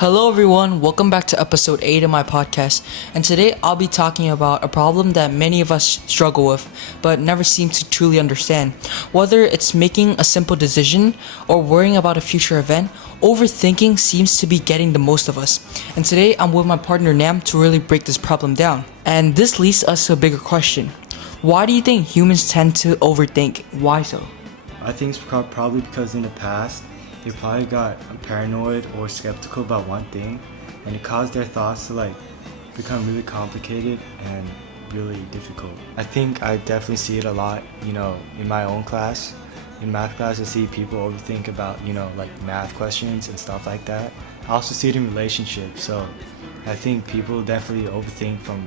Hello, everyone. Welcome back to episode 8 of my podcast. And today I'll be talking about a problem that many of us struggle with, but never seem to truly understand. Whether it's making a simple decision or worrying about a future event, overthinking seems to be getting the most of us. And today I'm with my partner Nam to really break this problem down. And this leads us to a bigger question. Why do you think humans tend to overthink? Why so? I think it's probably because in the past, they probably got paranoid or skeptical about one thing, and it caused their thoughts to become really complicated and really difficult. I think I definitely see it a lot, in my own class. In math class, I see people overthink about, math questions and stuff like that. I also see it in relationships, so I think people definitely overthink from,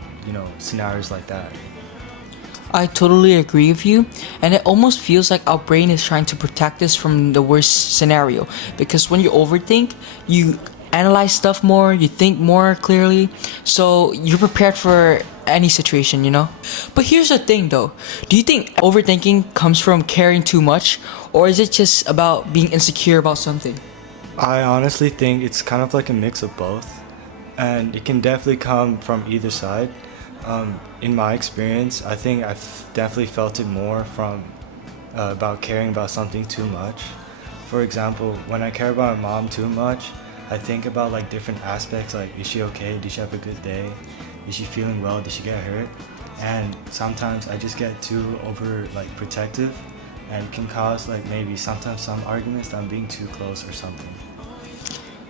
scenarios like that. I totally agree with you, and it almost feels like our brain is trying to protect us from the worst scenario, because when you overthink, you analyze stuff more, you think more clearly, so you're prepared for any situation. But here's the thing though, do you think overthinking comes from caring too much, or is it just about being insecure about something? I honestly think it's kind of like a mix of both, and it can definitely come from either side. In my experience, I think I've definitely felt it more from about caring about something too much. For example, when I care about my mom too much, I think about different aspects, like is she okay? Did she have a good day? Is she feeling well? Did she get hurt? And sometimes I just get too over protective, and it can cause maybe sometimes some arguments that I'm being too close or something.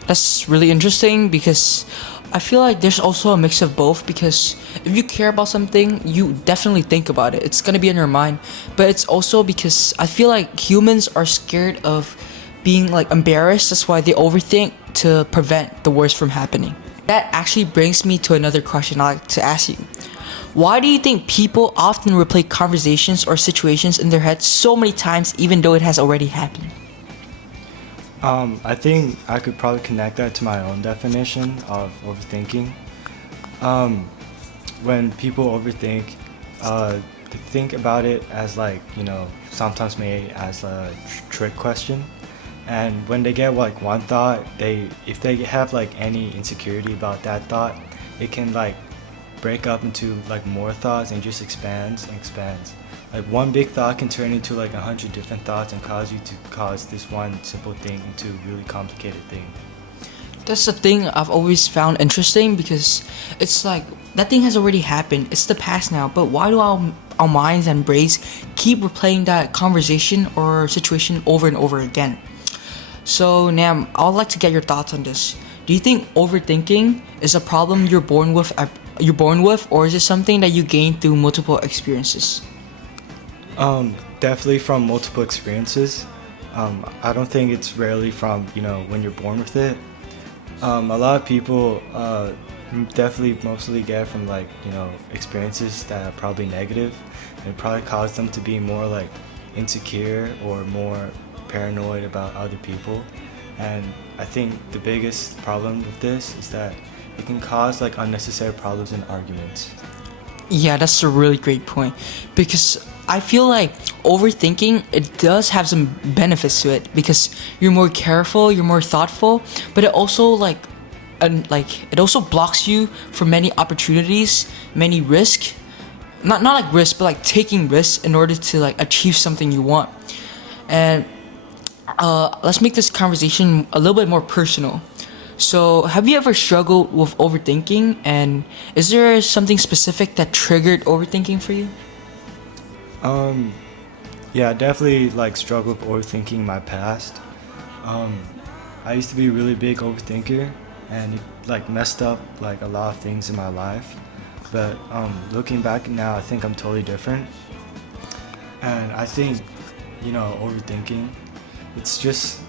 That's really interesting because I feel like there's also a mix of both, because if you care about something, you definitely think about it. It's gonna be in your mind. But it's also because I feel like humans are scared of being embarrassed. That's why they overthink to prevent the worst from happening. That actually brings me to another question I'd like to ask you. Why do you think people often replay conversations or situations in their head so many times even though it has already happened? I think I could probably connect that to my own definition of overthinking. When people overthink, they think about it as sometimes maybe as a trick question. And when they get one thought, if they have any insecurity about that thought, it can break up into more thoughts and just expands and expands. One big thought can turn into 100 different thoughts and cause this one simple thing into a really complicated thing. That's the thing I've always found interesting, because it's like that thing has already happened. It's the past now, but why do our minds and brains keep replaying that conversation or situation over and over again? So Nam, I would like to get your thoughts on this. Do you think overthinking is a problem you're born with, or is it something that you gain through multiple experiences? Definitely from multiple experiences. I don't think it's rarely from when you're born with it. A lot of people definitely mostly get from experiences that are probably negative, and it probably cause them to be more insecure or more paranoid about other people. And I think the biggest problem with this is that it can cause unnecessary problems and arguments. Yeah, that's a really great point, because I feel like overthinking, it does have some benefits to it, because you're more careful, you're more thoughtful, but it also it also blocks you from many opportunities, many risks. Not risk, but taking risks in order to achieve something you want. And let's make this conversation a little bit more personal. So, have you ever struggled with overthinking, and is there something specific that triggered overthinking for you? Yeah, I definitely struggled with overthinking in my past. I used to be a really big overthinker, and it messed up a lot of things in my life. But looking back now, I think I'm totally different. And I think overthinking, it's just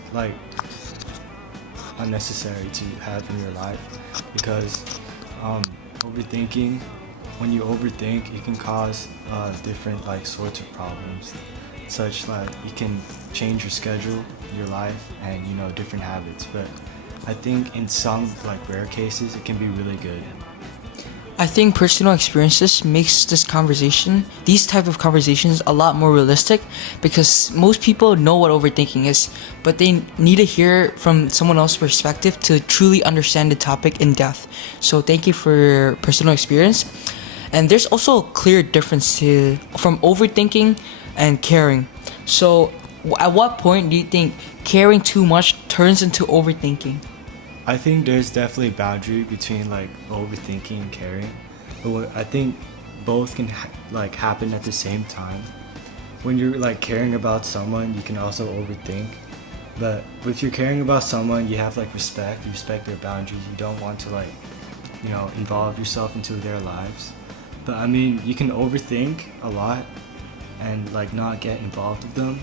unnecessary to have in your life, because overthinking, when you overthink, it can cause different sorts of problems, such it can change your schedule, your life, and different habits. But I think in some rare cases, it can be really good. I think personal experiences makes these type of conversations, a lot more realistic because most people know what overthinking is, but they need to hear from someone else's perspective to truly understand the topic in depth. So thank you for your personal experience. And there's also a clear difference from overthinking and caring. So at what point do you think caring too much turns into overthinking? I think there's definitely a boundary between like overthinking and caring, but I think both can like happen at the same time. When you're like caring about someone, you can also overthink. But if you're caring about someone, you have like respect. You respect their boundaries. You don't want to like, involve yourself into their lives. But I mean, you can overthink a lot and like not get involved with them.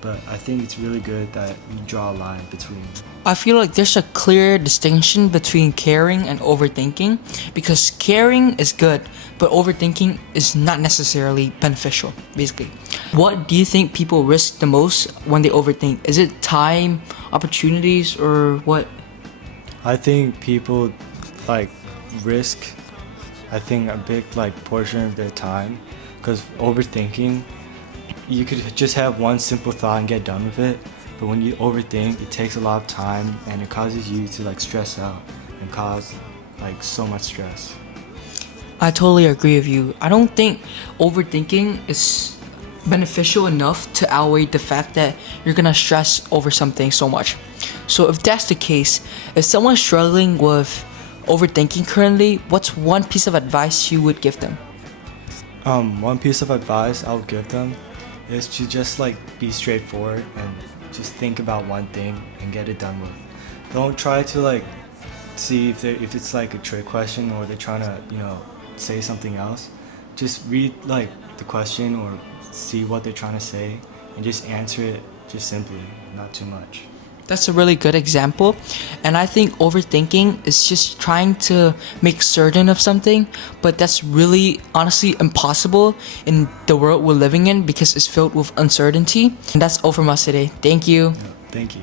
But I think it's really good that you draw a line between. I feel like there's a clear distinction between caring and overthinking because caring is good, but overthinking is not necessarily beneficial, basically. What do you think people risk the most when they overthink? Is it time, opportunities, or what? I think people like risk, I think a big like portion of their time, because overthinking, you could just have one simple thought and get done with it. But when you overthink, it takes a lot of time and it causes you to like stress out and cause like so much stress. I totally agree with you. I don't think overthinking is beneficial enough to outweigh the fact that you're gonna stress over something so much. So if that's the case, if someone's struggling with overthinking currently, what's one piece of advice you would give them? One piece of advice I would give them is to just like be straightforward and just think about one thing and get it done with. Don't try to like see if it's like a trick question or they're trying to say something else. Just read like the question or see what they're trying to say and just answer it just simply, not too much. That's a really good example. And I think overthinking is just trying to make certain of something, but that's really honestly impossible in the world we're living in because it's filled with uncertainty. And that's all from us today. Thank you. Thank you.